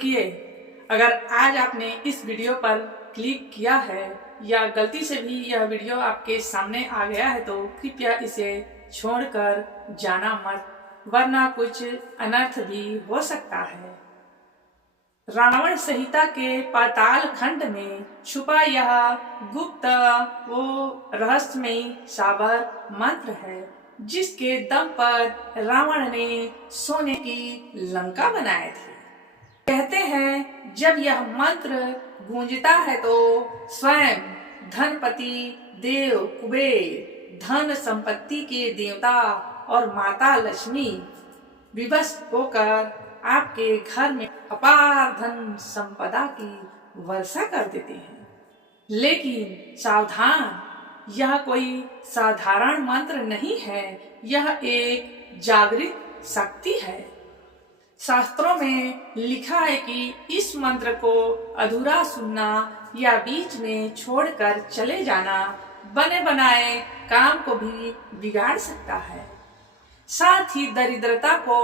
रुकिए, अगर आज आपने इस वीडियो पर क्लिक किया है या गलती से भी यह वीडियो आपके सामने आ गया है तो कृपया इसे छोड़कर जाना मत, वरना कुछ अनर्थ भी हो सकता है। रावण संहिता के पाताल खंड में छुपा यह गुप्त वो रहस्यमयी साबर मंत्र है जिसके दम पर रावण ने सोने की लंका बनाए थे। कहते हैं जब यह मंत्र गूंजता है तो स्वयं धनपति देव कुबेर, धन संपत्ति के देवता और माता लक्ष्मी विवश होकर आपके घर में अपार धन संपदा की वर्षा कर देते हैं। लेकिन सावधान, यह कोई साधारण मंत्र नहीं है, यह एक जागृत शक्ति है। शास्त्रों में लिखा है कि इस मंत्र को अधूरा सुनना या बीच में छोड़कर चले जाना बने बनाए काम को भी बिगाड़ सकता है, साथ ही दरिद्रता को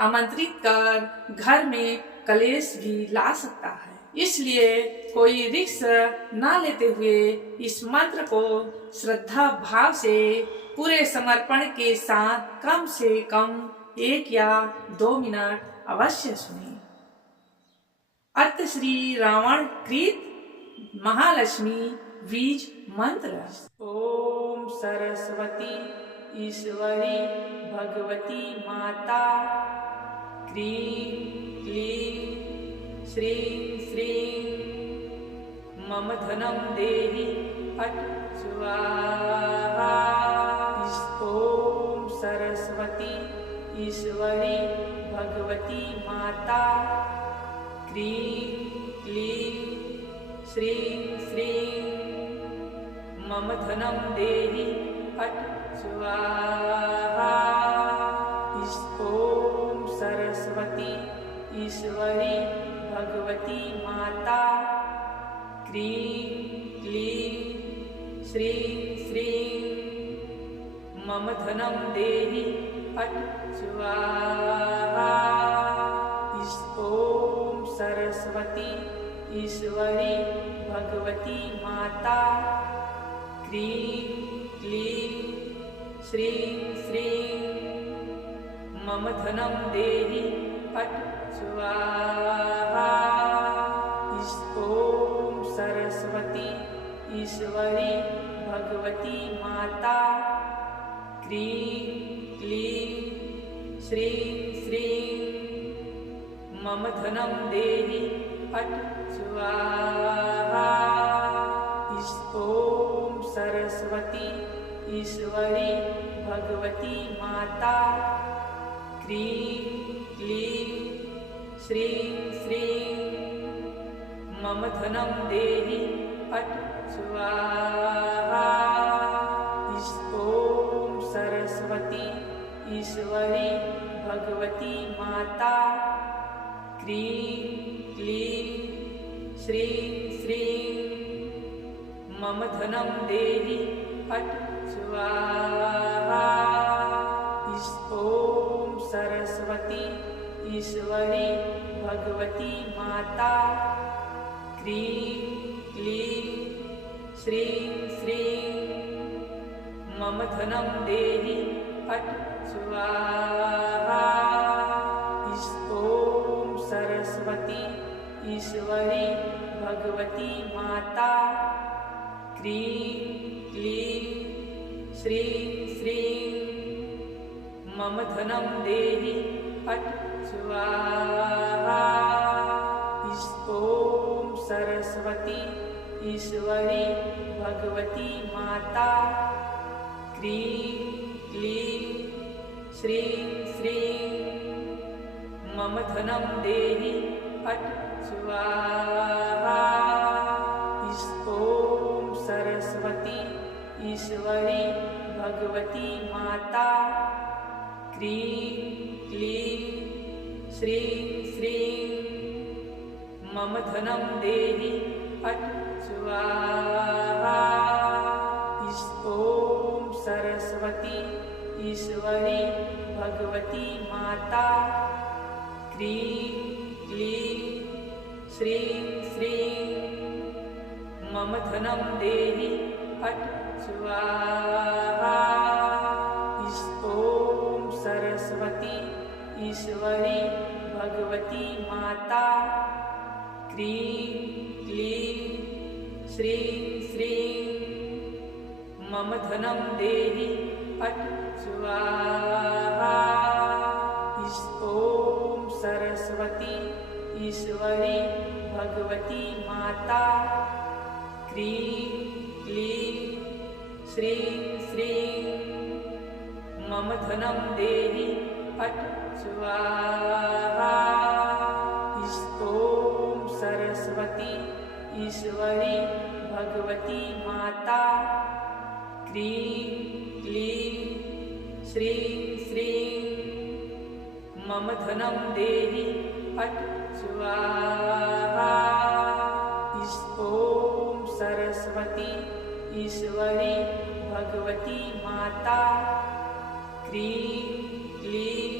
आमंत्रित कर घर में कलेश भी ला सकता है। इसलिए कोई रिस्क न लेते हुए इस मंत्र को श्रद्धा भाव से पूरे समर्पण के साथ कम से कम 1 या 2 मिनट अवश्य सुनिए। अर्थ श्री रावण कृत महालक्ष्मी बीज मंत्र। ओम सरस्वती ईश्वरी भगवती माता क्रीं क्लीं श्रीं श्रीं मम धनं देहि फट् स्वाहा। ओम सरस्वती ईश्वरी भगवती माता क्रीं क्लीं श्रीं श्रीं मम धनं देहि फट् स्वाहा। ओम सरस्वती ईश्वरी भगवती माता क्रीं क्लीं श्रीं श्रीं मम धनं देहि फट् स्वाहा। ओम सरस्वती ईश्वरी भगवती माता क्रीं क्लीं श्रीं श्रीं मम धनं देहि फट् स्वाहा। ओम सरस्वती ईश्वरी भगवती माता क्रीं क्लीं श्रीं श्रीं मम धनं देहि फट् स्वाहा। ओम सरस्वती ईश्वरी भगवती माता क्रीं क्लीं श्रीं श्रीं मम धनं देहि फट् स्वाहा। ओम सरस्वती ईश्वरी भगवती माता क्रीं क्लीं श्रीं श्रीं मम धनं देहि फट् स्वाहा। ओम सरस्वती ईश्वरी भगवती माता क्रीं क्लीं श्रीं श्रीं मम धनं देहि फट् स्वाहा। ओम सरस्वती ईश्वरी भगवती माता क्रीं क्लीं श्रीं श्रीं मम धनं देहि फट् स्वाहा। ओम सरस्वती ईश्वरी भगवती माता क्रीं क्लीं श्रीं श्रीं मम धनं देहि फट् स्वाहा। ओम सरस्वती ईश्वरी भगवती माता क्रीं क्लीं श्रीं श्रीं मम धनं देहि फट् स्वाहा। ओम सरस्वती ईश्वरी भगवती माता क्रीं क्लीं श्रीं श्रीं मम धनं देहि फट् स्वाहा। ॐ सरस्वती ईश्वरी भगवती माता क्रीं क्लीं श्रीं श्रीं मम धनं देहि फट् स्वाहा। ॐ सरस्वती ईश्वरी भगवती माता क्रीं क्लीं श्रीं श्रीं मम धनं देहि फट् स्वाहा। ॐ सरस्वती ईश्वरी भगवती माता क्रीं क्लीं श्रीं श्रीं मम धनं देहि फट् स्वाहा। ॐ सरस्वती ईश्वरी भगवती माता क्रीं क्लीं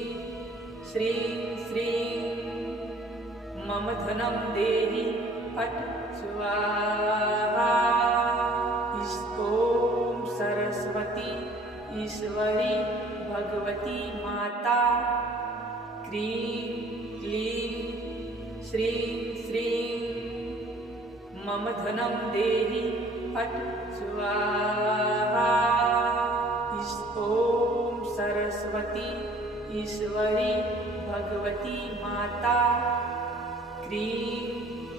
श्रीं श्रीं मम धनं देहि फट् स्वाहा। ॐ सरस्वती ईश्वरी भगवती माता क्रीं क्लीं श्रीं श्रीं मम धनं देहि फट् स्वाहा। ॐ सरस्वती ईश्वरी भगवती माता क्रीं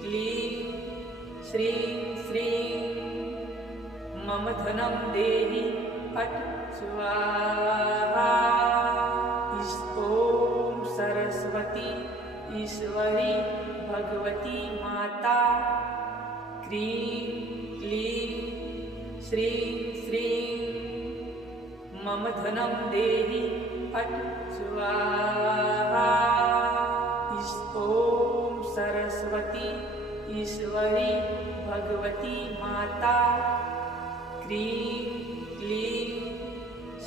क्लीं श्रीं श्रीं मम धनं देहि फट् स्वाहा। ॐ सरस्वती ईश्वरी भगवती माता क्रीं क्लीं श्रीं श्रीं मम धनं देहि फट् स्वाहा। ॐ सरस्वती ईश्वरी भगवती माता क्रीं क्लीं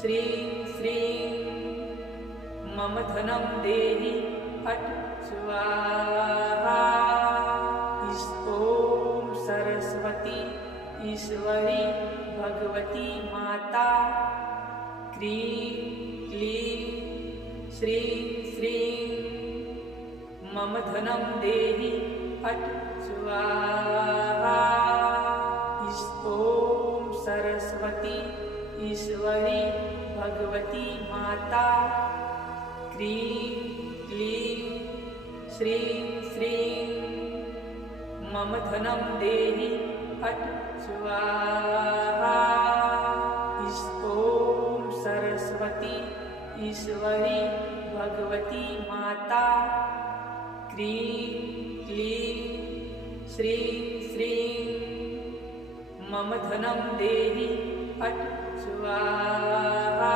श्रीं श्रीं मम धनं देहि फट् स्वाहा। ॐ सरस्वती ईश्वरी भगवती माता क्रीं क्लीं श्रीं श्रीं मम धनं देहि फट् स्वाहा। ॐ सरस्वती ईश्वरी भगवती माता क्रीं क्लीं श्रीं श्रीं मम धनं देहि फट् स्वाहा। ॐ सरस्वती ईश्वरी भगवती माता क्रीं क्लीं श्रीं श्रीं मम धनं देहि फट् स्वाहा।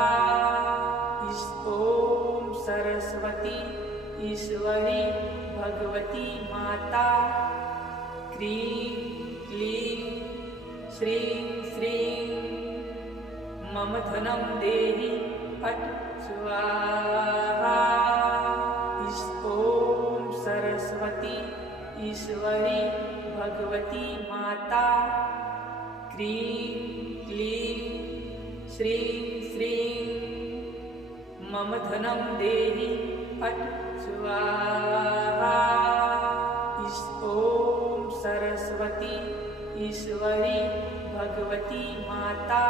ॐ सरस्वती ईश्वरी भगवती माता क्रीं क्लीं श्रीं श्रीं मम धनं देहि फट् स्वाहा। ॐ सरस्वती ईश्वरी भगवती माता क्रीं क्लीं श्रीं श्रीं मम धनं देहि फट् स्वाहा। ॐ सरस्वती ईश्वरी भगवती माता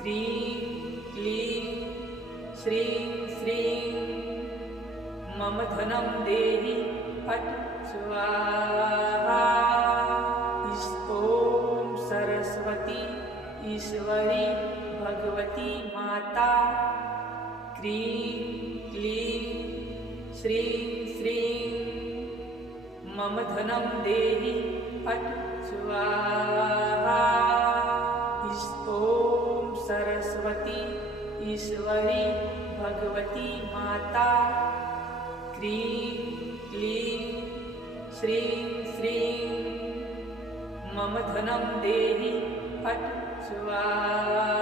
क्रीं क्लीं श्रीं श्रीं मम धनं देहि फट् स्वाहा। ॐ सरस्वती ईश्वरी भगवती माता क्रीं क्लीं श्रीं श्रीं मम धनं देहि फट् स्वाहा। ॐ सरस्वती ईश्वरी भगवती माता क्रीं क्लीं श्रीं श्रीं मम धनं देहि फट् स्वाहा।